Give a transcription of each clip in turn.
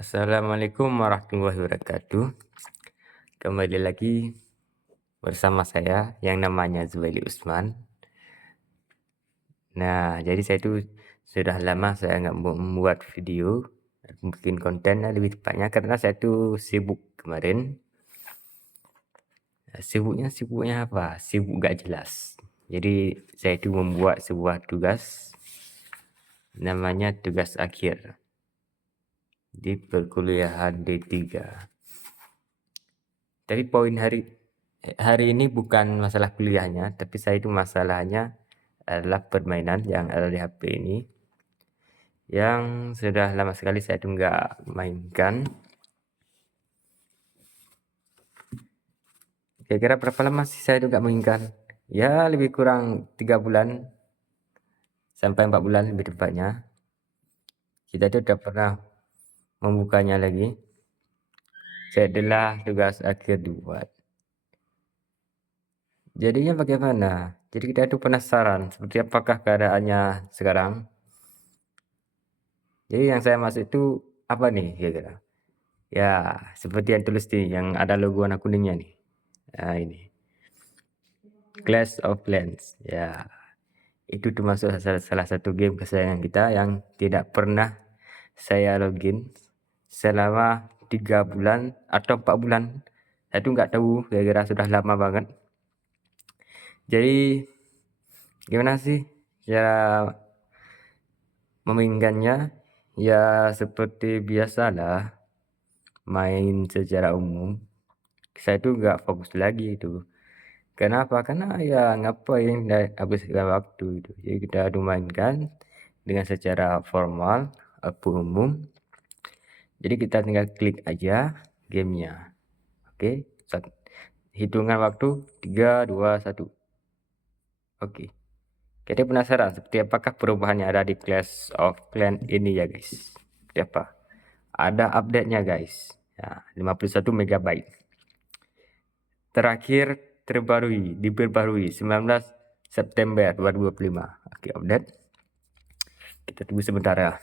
Assalamualaikum warahmatullahi wabarakatuh. Kembali lagi bersama saya yang namanya Zubaili Usman. Nah, jadi saya itu sudah lama saya nggak membuat video, bikin konten lebih tepatnya karena saya itu sibuk kemarin. Sibuknya apa? Sibuk gak jelas. Jadi saya itu membuat sebuah tugas, namanya tugas akhir di perkuliahan D3. Tapi poin hari ini bukan masalah kuliahnya, tapi saya itu masalahnya adalah permainan yang ada di HP ini, yang sudah lama sekali saya itu nggak mainkan. Kira-kira berapa lama sih saya itu nggak mainkan? Ya lebih kurang 3 bulan sampai 4 bulan lebih tepatnya. Kita itu udah pernah membukanya lagi. Setelah tugas akhir dibuat. Jadinya bagaimana? Jadi kita itu penasaran seperti apakah keadaannya sekarang. Jadi yang saya maksud itu apa nih kira-kira? Ya, seperti yang tulis nih, yang ada logo warna kuningnya nih. Nah, ini. Clash of Clans. Ya, itu termasuk salah satu game kesayangan kita yang tidak pernah saya login selama 3 bulan atau 4 bulan. Saya tuh nggak tahu, kira-kira sudah lama banget. Jadi, gimana sih cara memainkannya? Ya, seperti biasalah, main secara umum. Saya tuh nggak fokus lagi itu. Kenapa? Karena ya ngapain habiskan waktu itu. Jadi kita mainkan dengan secara formal, umum. Jadi kita tinggal klik aja gamenya. Oke, hitungan waktu 3, 2, 1. Oke. Kita penasaran seperti apakah perubahannya ada di Clash of Clans ini ya guys. Seperti apa? Ada update-nya guys. Ya, 51 MB. Terakhir diperbarui 19 September 2025. Oke, update. Kita tunggu sebentar ya.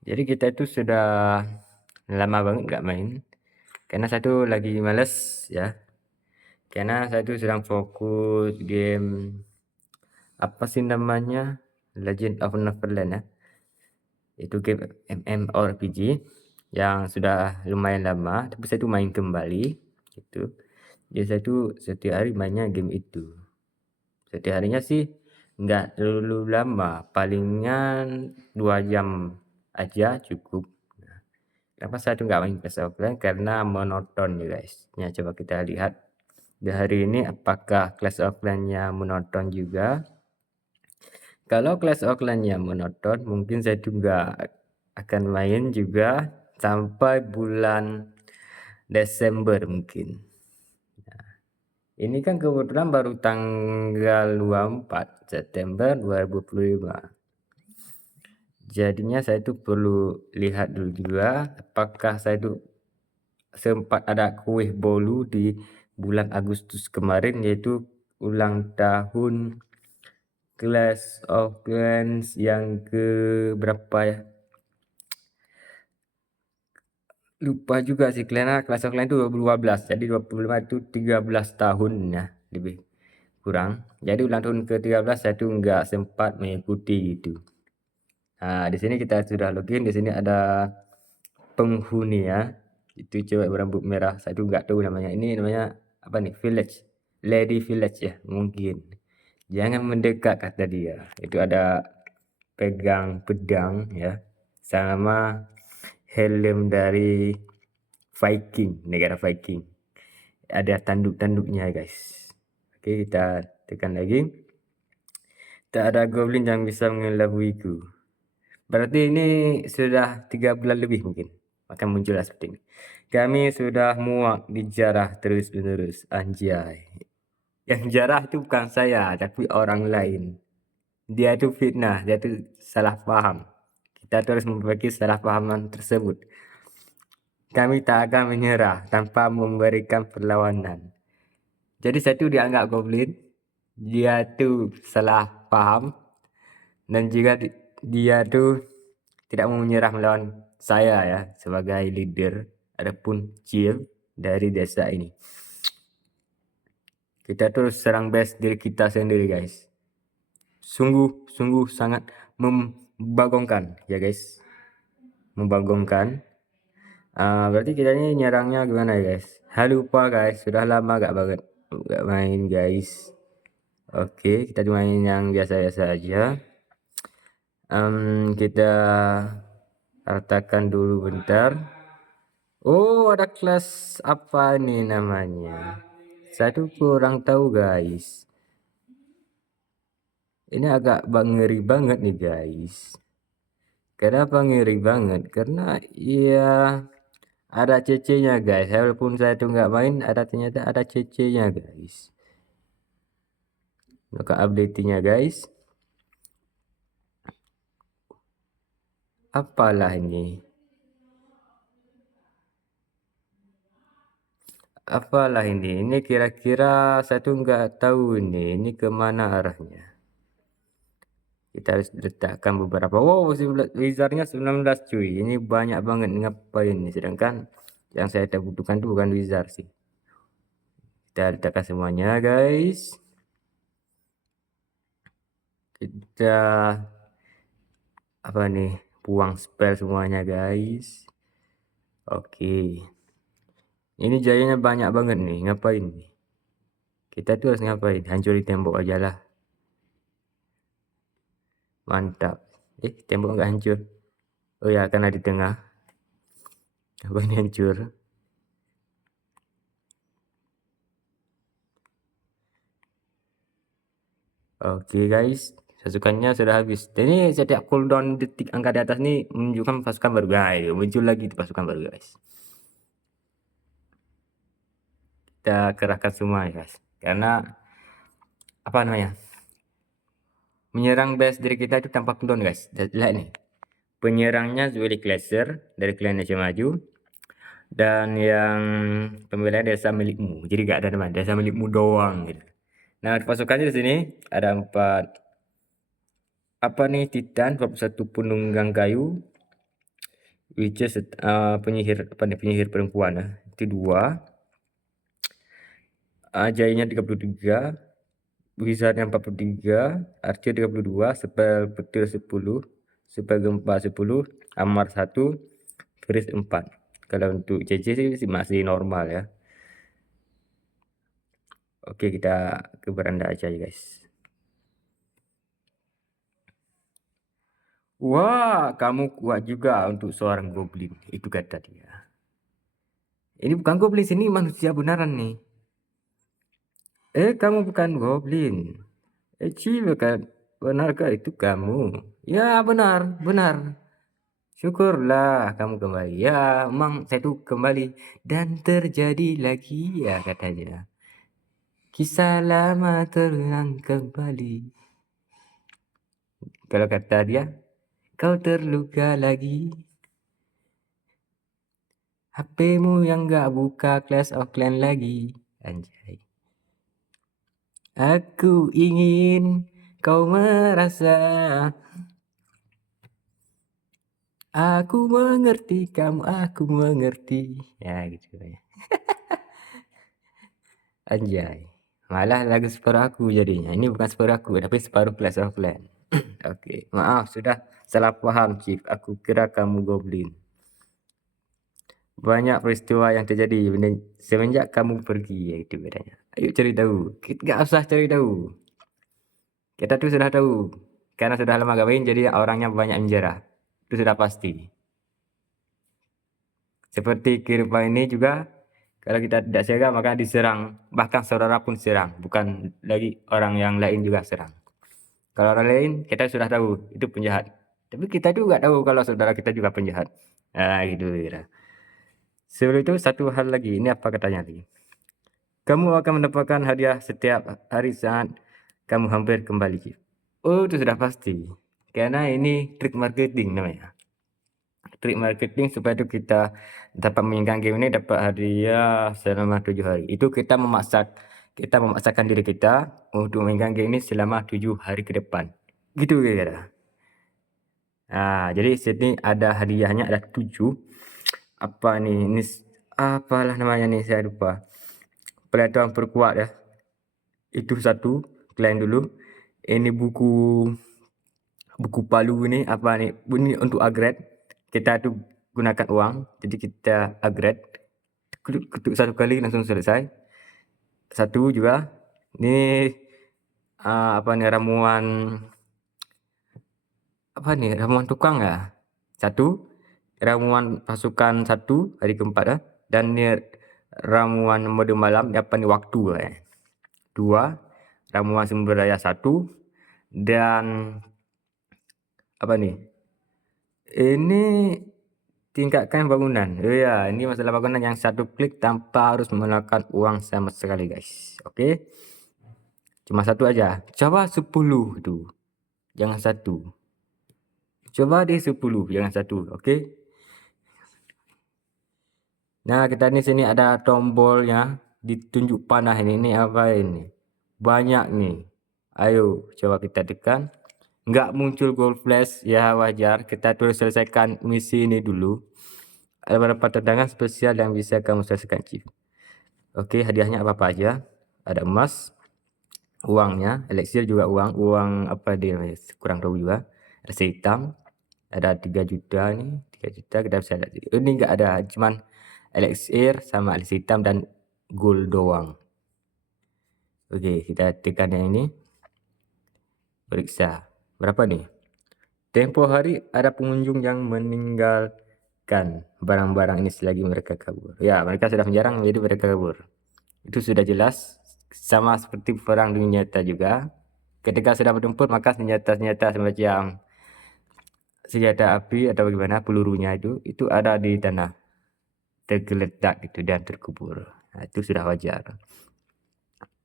Jadi kita itu sudah lama banget nggak main. Karena saya tuh lagi males ya. Karena saya tuh sedang fokus game apa sih namanya? Legend of Neverland ya. Itu game MMORPG yang sudah lumayan lama, tapi saya tuh main kembali gitu. Jadi saya tuh setiap hari mainnya game itu. Setiap harinya sih nggak terlalu lama, palingan 2 jam aja cukup. Nah, kenapa saya tuh nggak main Clash of Clans? Karena monoton ya guys. Ya coba kita lihat di hari ini apakah Clash of Clans-nya monoton juga. Kalau Clash of Clans-nya monoton, mungkin saya tuh nggak akan main juga sampai bulan Desember mungkin. Ini kan kebetulan baru tanggal 24 September 2025. Jadinya saya itu perlu lihat dulu juga apakah saya itu sempat ada kue bolu di bulan Agustus kemarin, yaitu ulang tahun Clash of Clans yang ke berapa ya? Lupa juga sih, karena Clash of Clans itu 2012, jadi 25 itu 13 tahun ya lebih kurang. Jadi ulang tahun ke-13 saya tuh nggak sempat mengikuti gitu. Nah, di sini kita sudah login, di sini ada penghuni ya. Itu cewek berambut merah, saya tuh nggak tahu namanya. Ini namanya apa nih? Village. Lady Village ya, mungkin. Jangan mendekat kata dia. Itu ada pegang pedang ya. Sama helm dari Viking, negara Viking. Ada tanduk-tanduknya guys. Oke, kita tekan lagi. Tak ada goblin yang bisa mengelabuiku. Berarti ini sudah 3 bulan lebih mungkin akan muncul seperti ini. Kami sudah muak dijarah terus-menerus, anjay. Yang jarah itu bukan saya, tapi orang lain. Dia itu fitnah, dia itu salah paham. Kita terus memperbaiki salah pahaman tersebut. Kami tak akan menyerah tanpa memberikan perlawanan. Jadi saya itu dianggap goblin, dia itu salah paham, dan juga dia tuh tidak mau menyerah melawan saya ya sebagai leader adapun chief dari desa ini. Kita terus serang base diri kita sendiri guys. Sungguh sangat membagongkan ya guys. Membagongkan. Berarti kita ini nyerangnya gimana guys? Lupa guys, sudah lama gak main guys. Oke, kita main yang biasa-biasa aja. Kita ratakan dulu bentar. Oh, ada kelas apa nih namanya? Saya tuh kurang tahu guys. Ini agak ngeri banget nih guys. Kenapa ngeri banget? Karena ya ada CC-nya guys. Walaupun saya tuh nggak main, ternyata ada CC-nya guys. Maka update-nya guys. Apalah ini? Apalah ini? Ini kira-kira saya tuh nggak tahu ini. Ini kemana arahnya? Kita harus letakkan beberapa. Wow, wizardnya 19 cuy. Ini banyak banget ngapain nih. Sedangkan yang saya butuhkan tuh bukan wizard sih. Kita letakkan semuanya guys. Kita apa nih? Buang spell semuanya guys. Oke. Ini jayanya banyak banget nih. Ngapain nih? Kita tuh harus ngapain? Hancurin tembok aja lah. Mantap. Tembok nggak hancur. Oh ya, karena di tengah. Apa ini hancur? Oke guys, pasukannya sudah habis. Dan ini setiap cooldown detik angka di atas nih menunjukkan pasukan baru guys. Muncul lagi pasukan baru guys. Kita kerahkan semua ya guys. Karena apa namanya? Menyerang base diri kita itu tanpa cooldown guys. Lihat nih. Penyerangnya Zuelik Glacier dari klan Indonesia Maju. Dan yang pembelian desa milikmu. Jadi gak ada teman, desa milikmu doang gitu. Nah, pasukannya di sini ada 4 apa nih Titan, 41 penunggang kayu, which is penyihir perempuan ya. Itu 2. Jainya 33, wizardnya 43, archer 32, spell petir 10, spell gempa 10, amar 1, freeze 4. Kalau untuk CC sih masih normal ya. Oke, kita ke beranda aja ya guys. Wah, kamu kuat juga untuk seorang goblin. Itu kata dia. Ini bukan goblin, sini manusia beneran nih. Kamu bukan goblin. Bukan. Benarkah itu kamu? Ya, benar. Syukurlah kamu kembali. Ya, emang saya tuh kembali. Dan terjadi lagi ya katanya. Kisah lama terulang kembali. Kalau kata dia, kau terluka lagi. HP-mu yang gak buka Clash of Clans lagi. Anjay. Aku ingin kau merasa. Aku mengerti kamu, aku mengerti. Ya gitu ya. Anjay. Malah lagu separuh aku jadinya. Ini bukan separuh aku, tapi separuh Clash of Clans. Oke, maaf sudah salah paham, Chief. Aku kira kamu goblin. Banyak peristiwa yang terjadi semenjak kamu pergi, ya itu bedanya. Ayo cari tahu. Kita gak usah cari tahu. Kita tuh sudah tahu. Karena sudah lama gak main, jadi orangnya banyak menjerah. Itu sudah pasti. Seperti Kirpa ini juga, kalau kita tidak siaga maka diserang. Bahkan saudara pun serang. Bukan lagi orang yang lain juga serang. Kalau orang lain, kita sudah tahu itu penjahat. Tapi kita juga tahu kalau saudara kita juga penjahat. Nah, gitu kira. Sebelum itu satu hal lagi, ini apa katanya lagi? Kamu akan mendapatkan hadiah setiap hari saat kamu hampir kembali. Oh, itu sudah pasti. Karena ini trik marketing namanya. Trik marketing supaya itu kita dapat menginginkan game ini dapat hadiah selama 7 hari. Itu kita memaksakan diri kita untuk menginginkan game ini selama 7 hari ke depan. Gitu kira. Jadi sini ada hadiahnya, ada 7. Apa nih? Ini apalah namanya nih, saya lupa. Pengetahuan perkuat ya. Itu 1, klaim dulu. Ini buku palu ini apa nih? Ini untuk upgrade. Kita tuh gunakan uang, jadi kita upgrade. Ketuk 1 kali langsung selesai. 1 juga. Ini apa nih, ramuan tukang ya. 1 ramuan pasukan 1 hari keempat ya. Dan ini ramuan mode malam, apa nih, waktu ya. 2 ramuan sumber daya 1, dan apa nih, ini tingkatkan bangunan. Ya, ini masalah bangunan yang 1 klik tanpa harus menggunakan uang sama sekali, guys. Oke, cuma 1 aja. Coba 10 itu, jangan 1. Coba di 10, jangan 1. Oke. Nah, kita di sini ada tombolnya, ditunjuk panah ini. Ini apa ini? Banyak nih. Ayo coba kita tekan. Nggak muncul gold flash, ya wajar. Kita terus selesaikan misi ini dulu. Ada beberapa tendangan spesial yang bisa kamu selesaikan, Chief. Oke, hadiahnya apa aja? Ada emas, uangnya, elixir juga uang apa dia, kurang tahu juga. Ada hitam, ada 3 juta nih, 3 juta kita bisa lihat. Ini enggak ada, cuman elixir sama elixir hitam dan gold doang. Oke, kita tekan yang ini. Periksa. Berapa nih? Tempo hari ada pengunjung yang meninggalkan barang-barang ini selagi mereka kabur. Ya, mereka sudah menjarang, jadi mereka kabur. Itu sudah jelas. Sama seperti perang dunia nyata juga. Ketika sudah bertempur, maka senjata-senjata semacam senjata api atau bagaimana, pelurunya itu ada di tanah, tergeletak gitu dan terkubur. Nah, itu sudah wajar.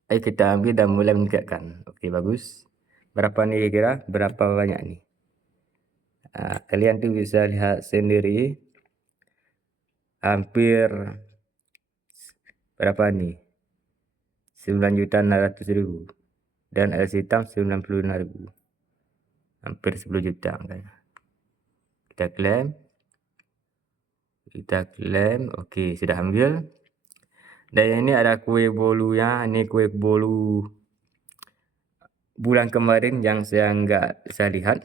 Ayo kita ambil dan mulai meningkatkan. Oke, bagus. Berapa nih kira? Berapa banyak nih? Kalian tuh bisa lihat sendiri. Hampir berapa nih? 9.600.000. Dan LC hitam 96.000. Hampir 10 juta angkanya. Kita klaim. Oke, sudah ambil. Dan ini ada kue bolunya. Ini kue bolu bulan kemarin yang saya nggak bisa lihat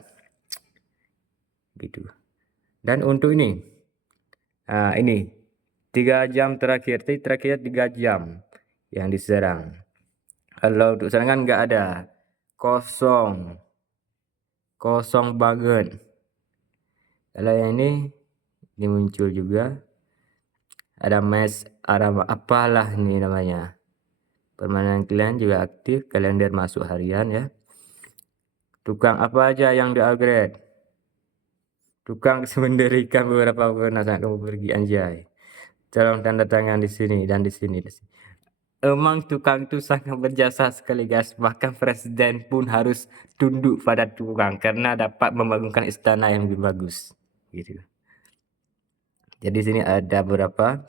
gitu. Dan untuk ini 3 jam terakhir, 3 jam yang diserang. Kalau untuk serangan nggak ada, kosong banget. Kalau yang ini muncul juga, ada apalah ini namanya. Permainan kalian juga aktif, kalender masuk harian ya. Tukang apa aja yang di-upgrade? Tukang mendirikan beberapa bangunan saat kamu pergi, anjay. Tolong tanda tangan di sini dan di sini. Emang tukang itu sangat berjasa sekali, guys. Bahkan presiden pun harus tunduk pada tukang karena dapat membangunkan istana yang lebih bagus. Gitu. Jadi sini ada beberapa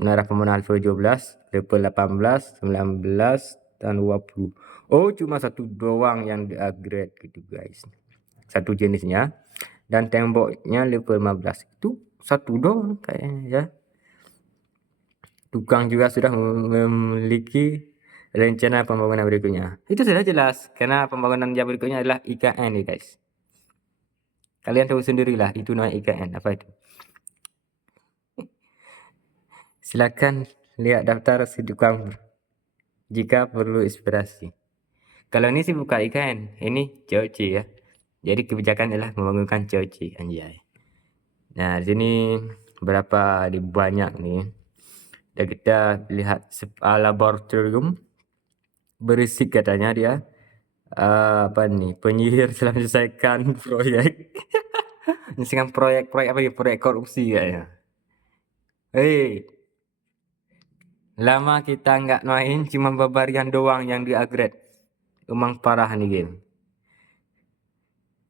menara pemenang level 12, level 18, 19, dan 20. Oh, cuma 1 doang yang di-upgrade gitu, guys. 1 jenisnya. Dan temboknya level 15. Itu 1 doang kayaknya ya. Tukang juga sudah memiliki rencana pembangunan berikutnya. Itu sudah jelas, karena pembangunan yang berikutnya adalah IKN nih, guys. Kalian tahu sendirilah itu namanya IKN, apa itu. Silakan lihat daftar si tukang jika perlu inspirasi. Kalau ini sih bukan IKN, ini COC ya. Jadi kebijakan adalah membangunkan COC, anjay. Nah, di sini berapa banyak nih. Dan kita lihat laboratorium berisik katanya dia. Apa nih, penyihir telah menyelesaikan proyek. Menyelesaikan proyek apa ya, proyek korupsi kayaknya. Lama kita nggak main, cuma barbarian doang yang di-upgrade. Emang parah nih game.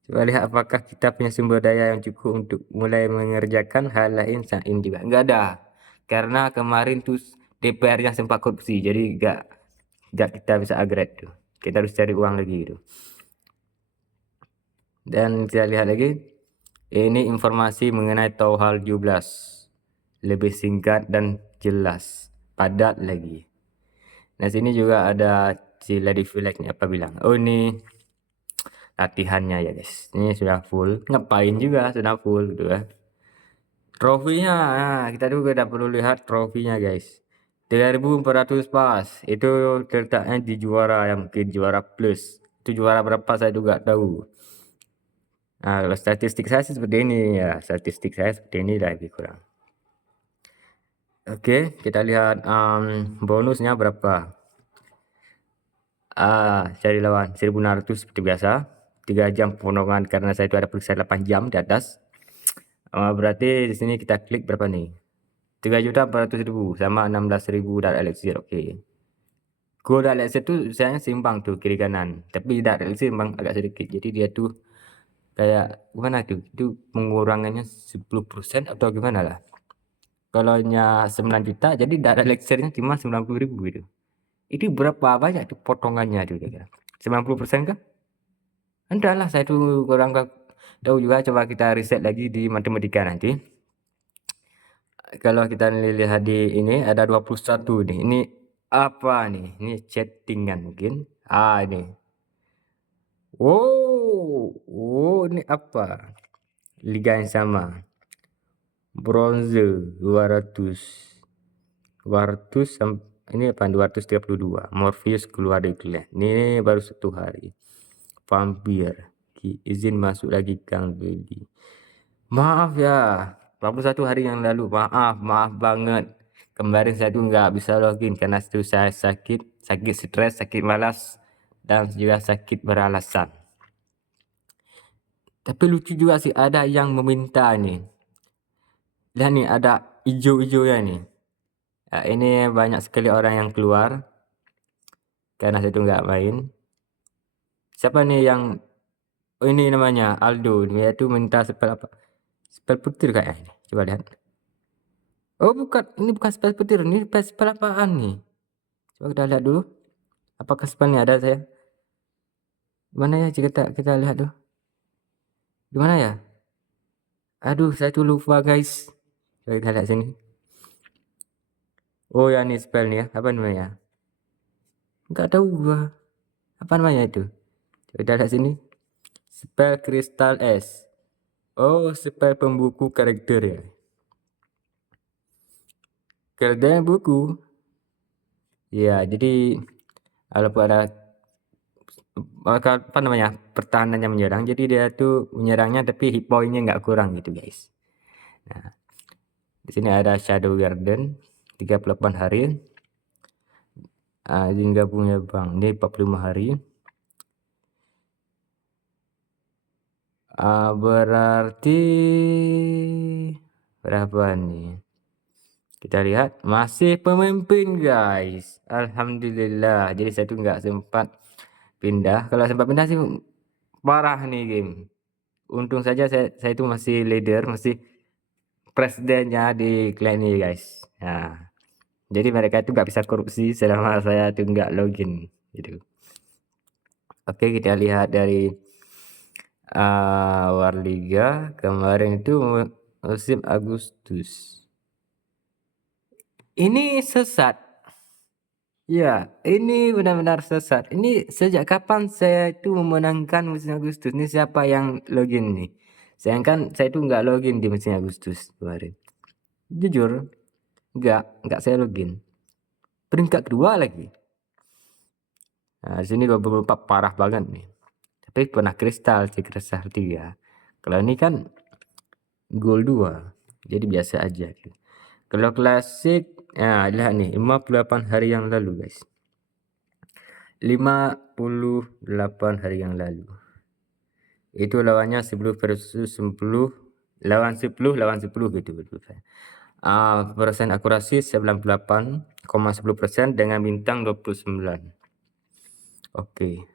Coba lihat apakah kita punya sumber daya yang cukup untuk mulai mengerjakan hal lain saat ini juga. Nggak ada. Karena kemarin tuh DPR-nya sempat korupsi, jadi nggak kita bisa upgrade tuh. Kita harus cari uang lagi gitu. Dan kita lihat lagi. Ini informasi mengenai Tauhal 17. Lebih singkat dan jelas, padat lagi. Nah, sini juga ada si Lady Flag nih apa bilang. Oh, ini latihannya ya, guys. Ini sudah full. Ngapain juga sudah full gitu ya. Trofinya, nah, kita juga udah perlu lihat trofinya, guys. 3.400 pas. Itu terletaknya di juara yang mungkin juara plus. Itu juara berapa saya juga tahu. Nah, kalau statistik saya sih seperti ini ya. Statistik saya seperti ini lebih kurang. Oke, kita lihat bonusnya berapa. Cari lawan 1.600 seperti biasa. 3 jam pemotongan karena saya itu ada periksa 8 jam di atas. Berarti di sini kita klik berapa nih? 3.400.000 sama 16.000 dari elixir. Oke. Gold dari elixir tuh sayangnya seimbang tuh kiri kanan. Tapi dari elixir memang agak sedikit. Jadi dia tuh kayak gimana tuh? Itu pengurangannya 10% atau gimana lah. Kalau nya 9 juta jadi dari elixirnya cuma 90.000 gitu. Itu berapa banyak tuh potongannya tuh kira-kira? 90% kah? Enggak lah, saya tuh kurang tahu juga. Coba kita riset lagi di matematika nanti. Kalau kita lihat di ini ada 21 nih. Ini apa nih? Ini chattingan mungkin. Ini. Ini apa? Liga yang sama. Bronze 200. 200 ini apa? 232. Morpheus keluar dari clan. Ini baru 1 hari. Vampir. Izin masuk lagi Kang Beli. Maaf ya, 21 hari yang lalu. Maaf banget. Kemarin saya tuh nggak bisa login karena itu saya sakit stres, sakit malas, dan juga sakit beralasan. Tapi lucu juga sih ada yang meminta nih. Lihat nih ada hijau-hijaunya nih. Nah, ini banyak sekali orang yang keluar karena saya tuh nggak main. Siapa nih yang ini namanya Aldo, dia tuh minta spell apa? Spell petir kayaknya. Coba lihat. Oh bukan, ini bukan spell petir, ini spell apaan nih? Coba kita lihat dulu. Apakah spellnya ada saya? Mana ya kita lihat dulu. Gimana ya? Aduh, saya tuh lupa guys. Coba kita lihat sini. Oh ya, ini spellnya apa namanya? Enggak tahu gua. Apa namanya itu? Coba kita lihat sini. Spell Crystal S. Oh, spell pembuku karakter ya. Karakternya buku. Ya, jadi walaupun ada apa namanya pertahanannya menyerang, jadi dia tuh menyerangnya tapi hit pointnya nggak kurang gitu guys. Nah, di sini ada Shadow Garden 38 hari. Izin gabungnya bang, ini 45 hari. Berarti berapa nih? Kita lihat masih pemimpin guys. Alhamdulillah. Jadi saya tuh nggak sempat pindah. Kalau sempat pindah sih parah nih game. Untung saja saya itu masih leader, masih presidennya di clan ini guys. Nah, jadi mereka itu nggak bisa korupsi selama saya tuh nggak login gitu. Oke, kita lihat dari Warliga kemarin itu musim Agustus. Ini sesat. Ya, ini benar-benar sesat. Ini sejak kapan saya itu memenangkan musim Agustus? Ini siapa yang login nih? Sedangkan saya itu nggak login di musim Agustus kemarin. Jujur, nggak saya login. Peringkat kedua lagi. Nah, di sini 24 parah banget nih. Tapi pernah kristal sih, kristal 3. Kalau ini kan gol 2. Jadi biasa aja gitu. Kalau klasik, lihat nih 58 hari yang lalu guys. 58 hari yang lalu. Itu lawannya 10 versus 10. Lawan 10 gitu. Persen akurasi 98,10% dengan bintang 29. Oke.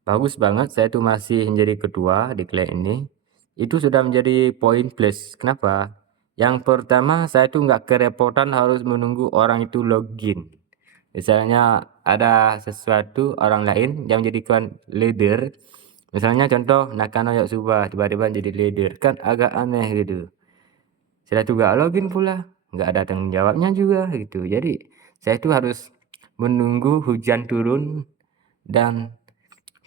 Bagus banget, saya tuh masih menjadi kedua di clan ini. Itu sudah menjadi poin plus. Kenapa? Yang pertama, saya tuh nggak kerepotan harus menunggu orang itu login. Misalnya ada sesuatu orang lain yang menjadikan leader, Misalnya contoh Nakano Yotsuba tiba-tiba jadi leader, kan agak aneh gitu. Saya tuh gak login pula, nggak ada tanggung jawabnya juga gitu. Jadi saya itu harus menunggu hujan turun dan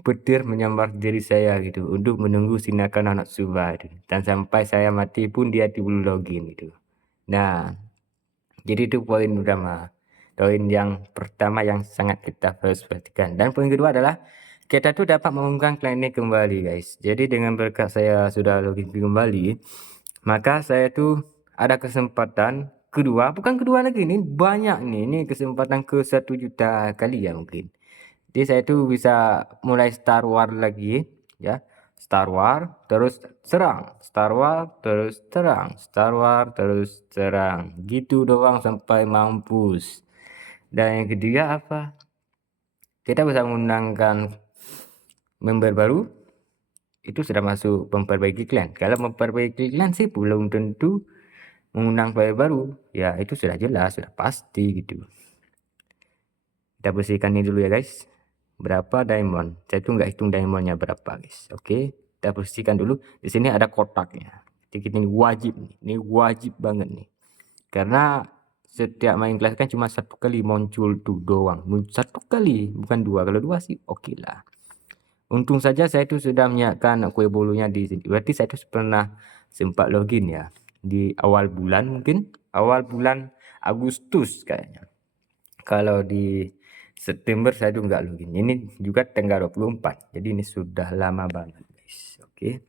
petir menyambar diri saya gitu untuk menunggu si Nakano Yotsuba itu. Dan sampai saya mati pun dia belum login gitu. Nah, jadi itu poin utama. Poin yang pertama yang sangat kita harus perhatikan. Dan poin kedua adalah kita tuh dapat mengembangkan klinik kembali guys. Jadi dengan berkat saya sudah login kembali, maka saya tuh ada kesempatan kedua, bukan kedua lagi nih, banyak nih. Ini kesempatan ke 1 juta kali ya mungkin. Jadi saya tuh bisa mulai Star War lagi ya. Star War terus serang, Star War terus serang, Star War terus serang. Gitu doang sampai mampus. Dan yang ketiga apa? Kita bisa mengundangkan member baru. Itu sudah masuk memperbaiki klan. Kalau memperbaiki klan sih belum tentu mengundang player baru. Ya itu sudah jelas, sudah pasti gitu. Kita bersihkan ini dulu ya guys. Berapa diamond? Saya tuh nggak hitung diamondnya berapa guys. Oke, kita bersihkan dulu. Di sini ada kotaknya. Jadi ini wajib nih. Ini wajib banget nih. Karena setiap main kelas kan cuma 1 kali muncul tuh doang. 1 kali, bukan 2. Kalau 2 sih oke lah. Untung saja saya itu sudah menyiapkan kue bolunya di sini. Berarti saya itu pernah sempat login ya di awal bulan mungkin awal bulan Agustus kayaknya. Kalau di September saya itu nggak login. Ini juga tanggal 24. Jadi ini sudah lama banget guys. Oke.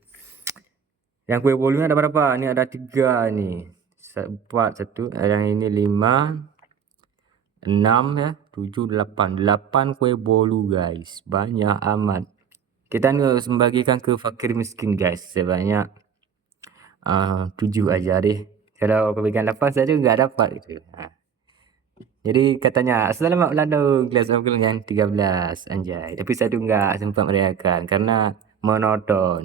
Yang kue bolunya ada berapa? Ini ada 3 nih. 4 1 yang ini 5 6 ya 7 8 8 kue bolu guys. Banyak amat. Kita nih harus membagikan ke fakir miskin guys sebanyak 7 aja deh. Kalau kebagian 8 saya juga nggak dapat gitu. Nah, jadi katanya selamat ulang tahun kelas of Clans yang 13 anjay. Tapi saya tuh nggak sempat merayakan karena menonton.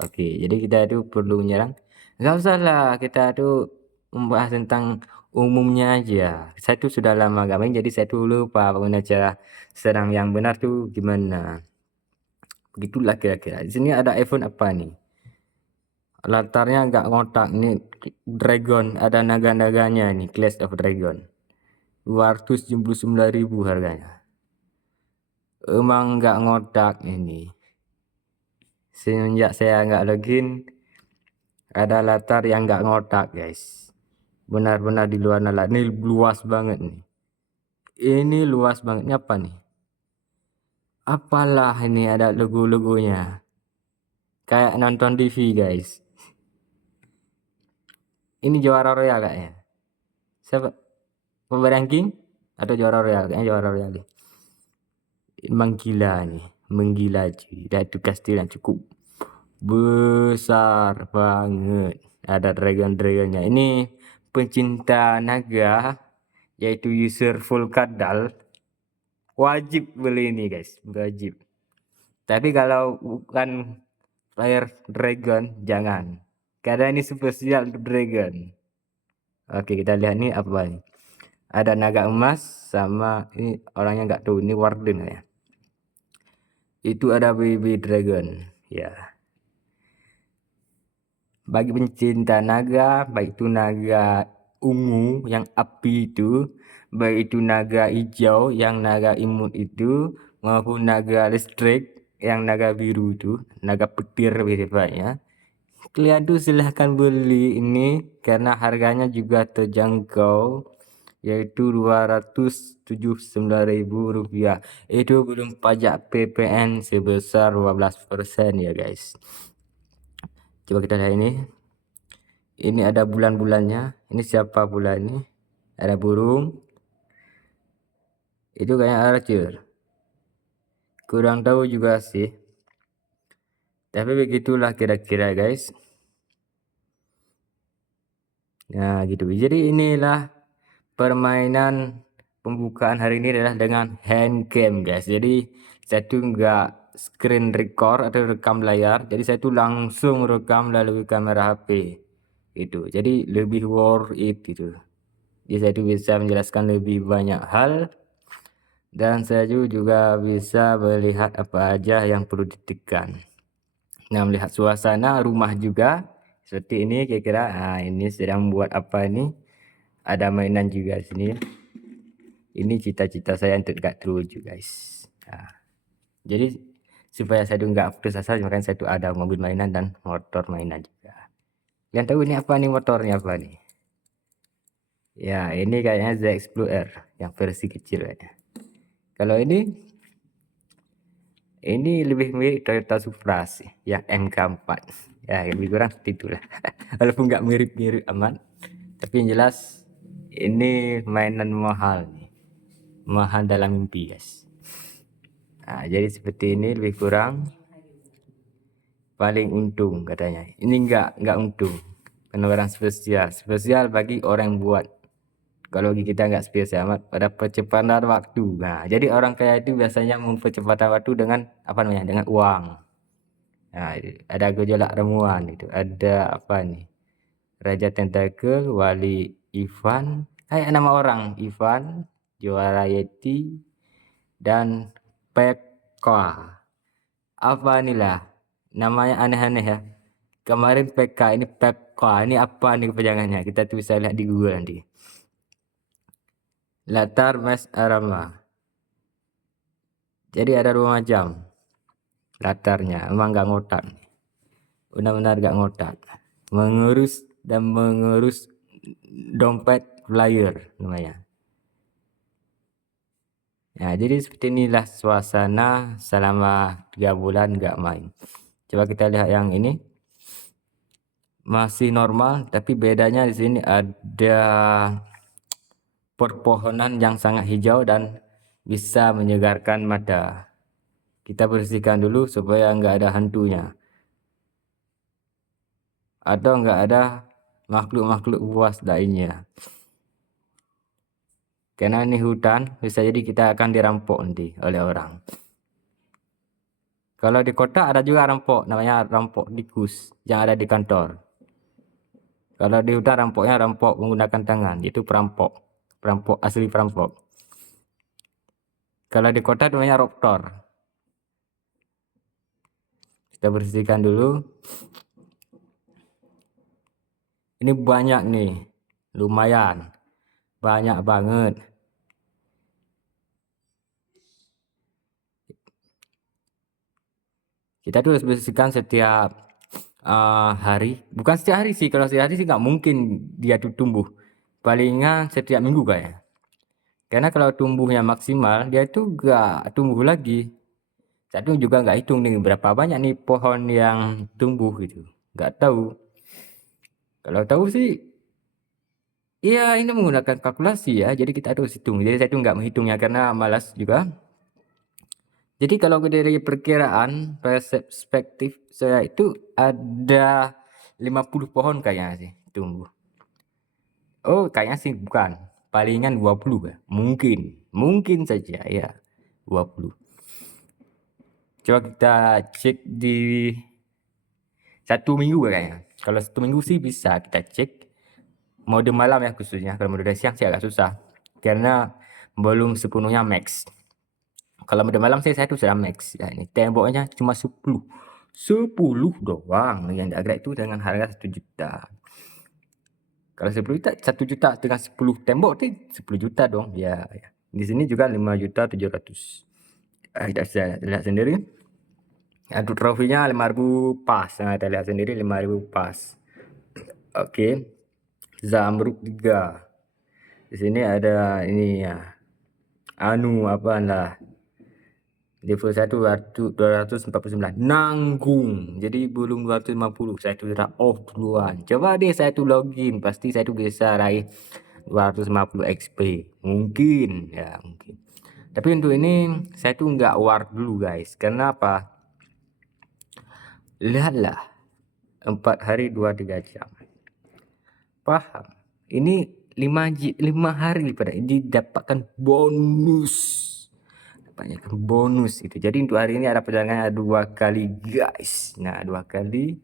Oke, jadi kita itu perlu menyerang. Nggak usah lah kita tuh membahas tentang umumnya aja. Saya tuh sudah lama gak main jadi saya tuh lupa bagaimana cara serang yang benar tuh gimana. Begitulah kira-kira. Di sini ada iPhone apa nih? Latarnya agak ngotak nih. Dragon ada naga-naganya nih. Clash of Dragon. 279.000 harganya. Emang nggak ngotak ini. Semenjak saya nggak login ada latar yang nggak ngotak guys. Benar-benar di luar nalar. Ini luas banget nih. Ini luas banget. Ini apa nih? Apalah ini ada logo-logonya. Kayak nonton TV guys. Ini juara royal kayaknya. Siapa? Pember ranking atau juara royal? Kayaknya juara royal deh. Menggila nih. Menggila cuy. Dan itu kastil yang cukup besar banget. Ada dragon-dragonnya. Ini pencinta naga yaitu user full kadal wajib beli ini guys, wajib. Tapi kalau bukan player dragon jangan, karena ini spesial untuk dragon. Oke, kita lihat nih apa nih. Ada naga emas sama ini orangnya nggak tahu, ini warden ya. Itu ada baby dragon ya. Bagi pencinta naga, baik itu naga ungu yang api itu, baik itu naga hijau yang naga imut itu, maupun naga listrik yang naga biru itu, naga petir sifatnya. Kalian tuh silahkan beli ini karena harganya juga terjangkau, yaitu Rp279.000. Itu belum pajak PPN sebesar 12% ya guys. Coba kita lihat ini. Ini ada bulan-bulannya. Ini siapa bulan ini? Ada burung. Itu kayak Archer. Kurang tahu juga sih. Tapi begitulah kira-kira guys. Nah gitu. Jadi inilah permainan pembukaan hari ini adalah dengan hand cam guys. Jadi saya tuh nggak screen record atau rekam layar. Jadi saya tuh langsung rekam melalui kamera HP. Gitu. Jadi lebih worth it gitu. Jadi saya tuh bisa menjelaskan lebih banyak hal Dan saya juga bisa melihat apa aja yang perlu ditekan. Nah, melihat suasana rumah juga seperti ini kira-kira. Nah, ini sedang buat apa ini? Ada mainan juga di sini. Ini cita-cita saya untuk gak terwujud, guys. Nah, jadi supaya saya tuh nggak putus asa, makanya saya tuh ada mobil mainan dan motor mainan juga. Kalian tahu ini apa nih, motornya apa nih? Ya, ini kayaknya The Explorer yang versi kecil kayaknya. Kalau ini lebih mirip Toyota Supra sih, yang MK4. Ya, lebih kurang seperti itulah. Walaupun nggak mirip-mirip amat, tapi yang jelas ini mainan mahal nih. Mahal dalam mimpi, guys. Nah, jadi seperti ini lebih kurang paling untung katanya. Ini enggak untung. Karena orang spesial bagi orang yang buat. Kalau bagi kita enggak spesial amat pada percepatan waktu. Nah, jadi orang kaya itu biasanya mempercepat waktu dengan apa namanya? Dengan uang. Nah, ada gejolak ramuan itu. Ada apa nih? Raja Tentakel, Wali Ivan, kayak nama orang, Ivan, Juara Yeti, dan Pekka. Apa inilah? Namanya aneh-aneh ya. Kemarin PK, ini Pekka. Ini apa nih kepanjangannya? Kita tuh bisa lihat di Google nanti. Latar Mas Arama. Jadi ada 2 macam latarnya. Emang nggak ngotak. Benar-benar nggak ngotak. Mengurus dompet flyer namanya. Nah, jadi seperti inilah suasana selama 3 bulan nggak main. Coba kita lihat yang ini. Masih normal, tapi bedanya di sini ada perpohonan yang sangat hijau dan bisa menyegarkan mata. Kita bersihkan dulu supaya nggak ada hantunya atau nggak ada makhluk-makhluk buas lainnya. Karena ini hutan, bisa jadi kita akan dirampok nanti oleh orang. Kalau di kota ada juga rampok, namanya rampok tikus yang ada di kantor. Kalau di hutan rampoknya rampok menggunakan tangan, itu perampok, asli perampok. Kalau di kota namanya raptor. Kita bersihkan dulu. Ini banyak nih, lumayan, banyak banget. Kita tuh harus bersihkan setiap hari, bukan setiap hari sih. Kalau setiap hari sih nggak mungkin dia tuh tumbuh. Palingan setiap minggu kayak. Karena kalau tumbuhnya maksimal, dia itu nggak tumbuh lagi. Saya tuh juga nggak hitung nih berapa banyak nih pohon yang tumbuh gitu. Nggak tahu. Kalau tahu sih, iya ini menggunakan kalkulasi ya. Jadi kita harus hitung. Jadi saya tuh nggak menghitungnya karena malas juga. Jadi kalau dari perkiraan perspektif saya itu ada 50 pohon kayaknya sih tumbuh. Oh, kayaknya sih bukan. Palingan 20 ya. Mungkin saja ya 20. Coba kita cek di 1 minggu kayaknya. Kalau 1 minggu sih bisa kita cek. Mode malam ya khususnya. Kalau mode siang sih agak susah. Karena belum sepenuhnya max. Kalau mode malam sih saya tuh sudah max. Ya, ini temboknya cuma 10. 10 doang. Yang agak itu dengan harga 1 juta. Kalau 10 juta, 1 juta dengan 10 tembok itu 10 juta dong. Ya, ya. Di sini juga 5.700.000. Kita bisa lihat sendiri. Untuk trofinya 5.000 pas. Nah, kita lihat sendiri 5.000 pas. Oke. Zamrud 3. Di sini ada ini ya. Apa lah. Level 1 249 nanggung. Jadi belum 250. Saya tuh udah off duluan. Coba deh saya tuh login, pasti saya tuh bisa raih 250 XP. Mungkin ya, mungkin. Tapi untuk ini saya tuh nggak war dulu guys. Karena apa? Lihatlah 4 hari 23 jam. Paham? Ini 5 hari pada ini dapatkan bonus. Banyak bonus itu. Jadi untuk hari ini ada perjalanan 2 kali guys. Nah 2 kali.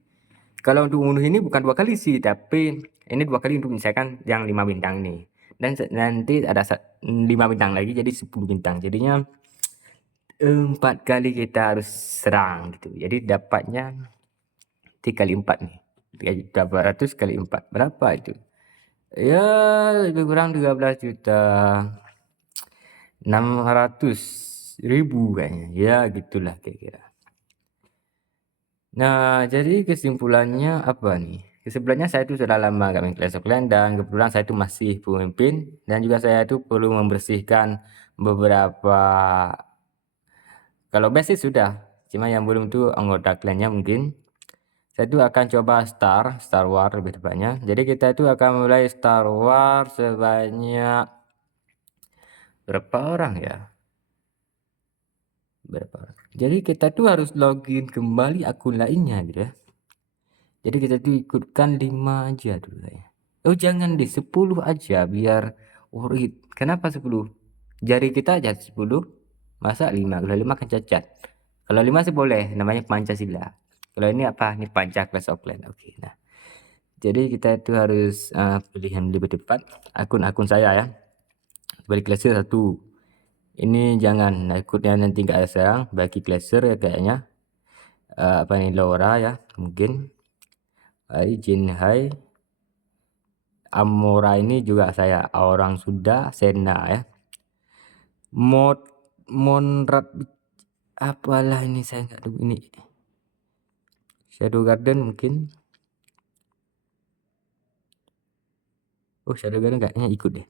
Kalau untuk bunuh ini bukan 2 kali sih, tapi ini 2 kali untuk misalkan yang 5 bintang nih. dan nanti ada 5 bintang lagi jadi 10 bintang. Jadinya 4 kali kita harus serang gitu. Jadi dapatnya 3 kali 4 nih. 300 kali 4 berapa itu? Ya lebih kurang 13.600.000 kayaknya. Ya gitulah kira-kira. Nah, jadi kesimpulannya apa nih? Kesimpulannya saya itu sudah lama gak main Clash of Clans dan kebetulan saya itu masih pemimpin dan juga saya itu perlu membersihkan beberapa, kalau base sih sudah, cuma yang belum tuh anggota klannya mungkin. Saya itu akan coba Star Wars lebih tepatnya. Jadi kita itu akan mulai Star Wars sebanyak berapa orang ya? Berapa orang? Jadi kita tuh harus login kembali akun lainnya gitu ya. Jadi kita tuh ikutkan 5 aja dulu ya. Oh jangan deh 10 aja biar worth. Kenapa 10? Jari kita aja 10. Masa 5? Kalau 5 kan cacat. Kalau 5 sih boleh, namanya Pancasila. Kalau ini apa? Ini Panca Clash of Clans. Oke. Nah, jadi kita itu harus pilihan lebih tepat akun-akun saya ya. Balik Glacier 1. Ini jangan ikutnya nanti nggak ada serang bagi Glacier ya kayaknya. Apa nih Laura ya mungkin. Jinhai, Amora ini juga saya orang Sunda, Sena ya. Monrad apalah ini saya nggak tahu ini. Shadow Garden mungkin. Oh Shadow Garden kayaknya ikut deh.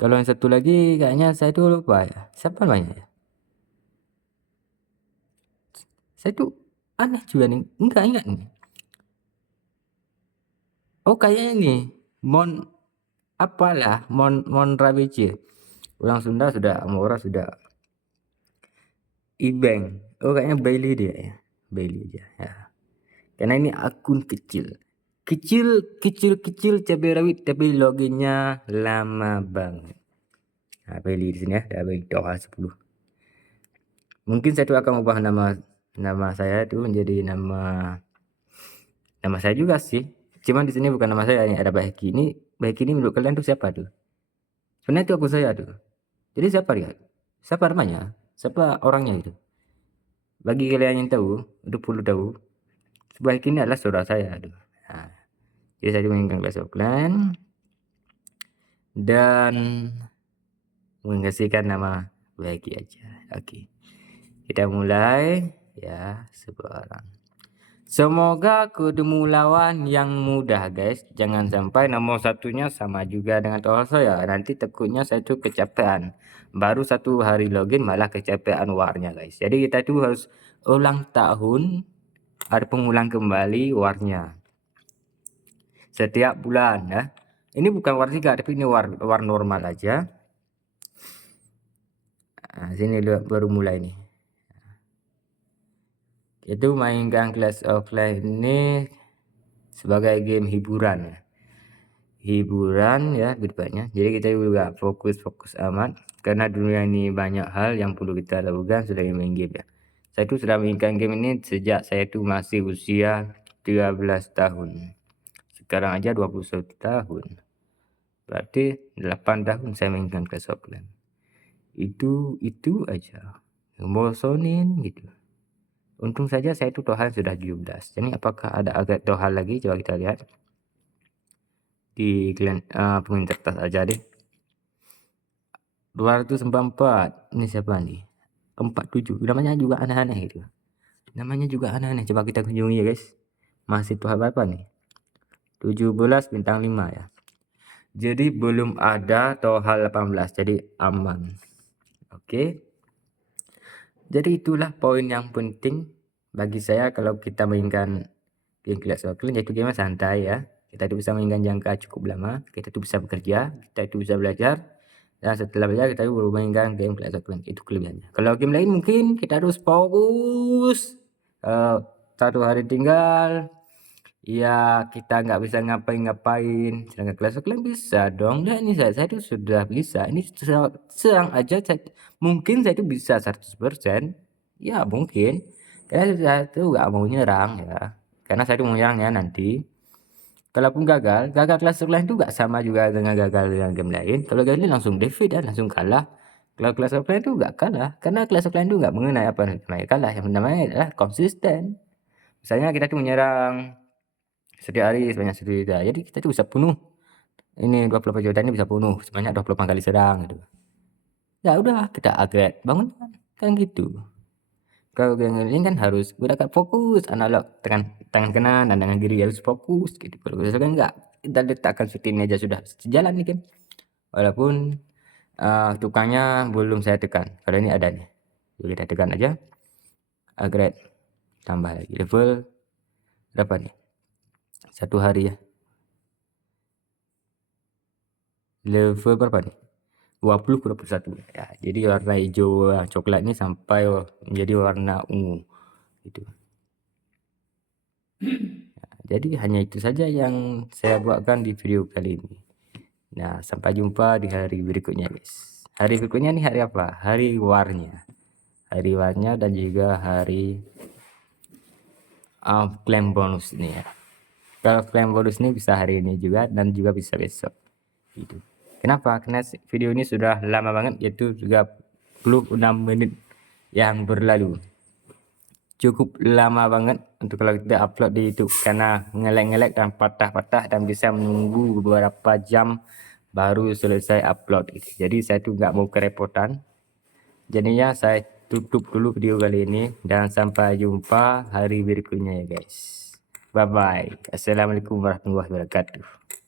Kalau yang satu lagi kayaknya saya tuh lupa ya. Siapa namanya ya? Saya tuh aneh juga nih. Enggak ingat nih. Oh kayaknya nih. Monrabici. Orang Sunda sudah, Amora sudah. Ibeng. Oh kayaknya Bailey dia ya. Bailey aja ya. Karena ini akun kecil. Kecil cabai rawit tapi loginnya lama banget. Nah, Bailey di sini ya, ada Bailey Doha 10. Mungkin saya tuh akan ubah nama saya itu menjadi nama saya juga sih. Cuman di sini bukan nama saya, ini ada Baiki. Baiki ini menurut kalian tuh siapa tuh? Sebenarnya itu aku saya tuh. Jadi siapa dia? Siapa namanya? Siapa orangnya itu? Bagi kalian yang tahu, udah perlu tahu. Baiki ini adalah saudara saya. Aduh. Nah, jadi saya mainkan Clash of Clans dan mengasihkan nama Baiki aja. Oke. Kita mulai ya seorang. Semoga ketemu lawan yang mudah guys. Jangan sampai nomor satunya sama juga dengan total saya. Nanti takutnya saya tuh kecapean. Baru 1 hari login malah kecapean warnya guys. Jadi kita tuh harus ulang tahun. Ada pengulang kembali warnya. Setiap bulan ya. Ini bukan war 3 tapi ini war normal aja. Nah, sini baru mulai nih. Itu mainkan Clash of Clans ini sebagai game hiburan ya. Hiburan ya kedepannya. Jadi kita juga fokus amat karena dunia ini banyak hal yang perlu kita lakukan sudah main game ya. Saya itu sudah mainkan game ini sejak saya itu masih usia 13 tahun. Sekarang aja 21 tahun. Berarti 8 tahun saya mainkan Clash of Clans. Itu aja. Bosonin gitu. Untung saja saya itu total sudah 17. Jadi apakah ada agak total lagi? Coba kita lihat. Di pemain kertas aja deh. 294. Ini siapa nih? 47. Namanya juga aneh-aneh gitu. Namanya juga aneh-aneh. Coba kita kunjungi ya guys. Masih total berapa nih? 17 bintang 5 ya. Jadi belum ada total 18. Jadi aman. Oke. Jadi itulah poin yang penting bagi saya kalau kita mainkan game Clash of Clans, yaitu game santai ya. Kita itu bisa mainkan jangka cukup lama, kita itu bisa bekerja, kita itu bisa belajar, dan setelah belajar kita itu baru mainkan game Clash of Clans. Itu kelebihannya. Kalau game lain mungkin kita harus fokus, 1 hari tinggal, ya kita nggak bisa ngapain-ngapain. Sedangkan Clash of Clans bisa dong. Dan ini saya itu sudah bisa. Ini serang aja mungkin saya itu bisa 100%. Ya mungkin. Karena saya itu nggak mau nyerang ya. Karena saya itu mau nyerangnya nanti Kalaupun gagal kelas offline itu gak sama juga dengan gagal dengan game lain. Kalau gagal langsung defeat dan langsung kalah. Kalau kelas offline itu gak kalah, karena kelas offline itu gak mengenai apa namanya kalah, yang namanya adalah konsisten. Misalnya kita tuh menyerang setiap hari sebanyak 1 juta, jadi kita tuh bisa penuh ini 24 juta ini bisa penuh sebanyak 24 kali serang gitu. Ya udah kita upgrade bangun kan gitu. Kalau game ini kan harus gunakan fokus analog, tangan kanan dan tangan kiri harus fokus gitu. Kalau misalkan enggak, kita letakkan setin aja sudah sejalan nih game. Walaupun tukangnya belum saya tekan. Kalau ini ada nih. Jadi kita tekan aja. Upgrade. Tambah lagi level berapa nih? 1 hari ya. Level berapa nih? 20 ke 21 ya. Jadi warna hijau coklat ini sampai menjadi warna ungu gitu. Jadi hanya itu saja yang saya buatkan di video kali ini. Nah, sampai jumpa di hari berikutnya, guys. Hari berikutnya nih hari apa? Hari warnya. Hari warnya dan juga hari klaim bonus nih ya. Kalau klaim bonus ini bisa hari ini juga dan juga bisa besok. Gitu. Kenapa? Karena video ini sudah lama banget, yaitu 36 menit yang berlalu. Cukup lama banget untuk kalau kita upload di YouTube karena ngelek-ngelek dan patah-patah dan bisa menunggu beberapa jam baru selesai upload gitu. Jadi saya tuh nggak mau kerepotan. Jadinya saya tutup dulu video kali ini dan sampai jumpa hari berikutnya ya guys. Bye bye. Assalamualaikum warahmatullahi wabarakatuh.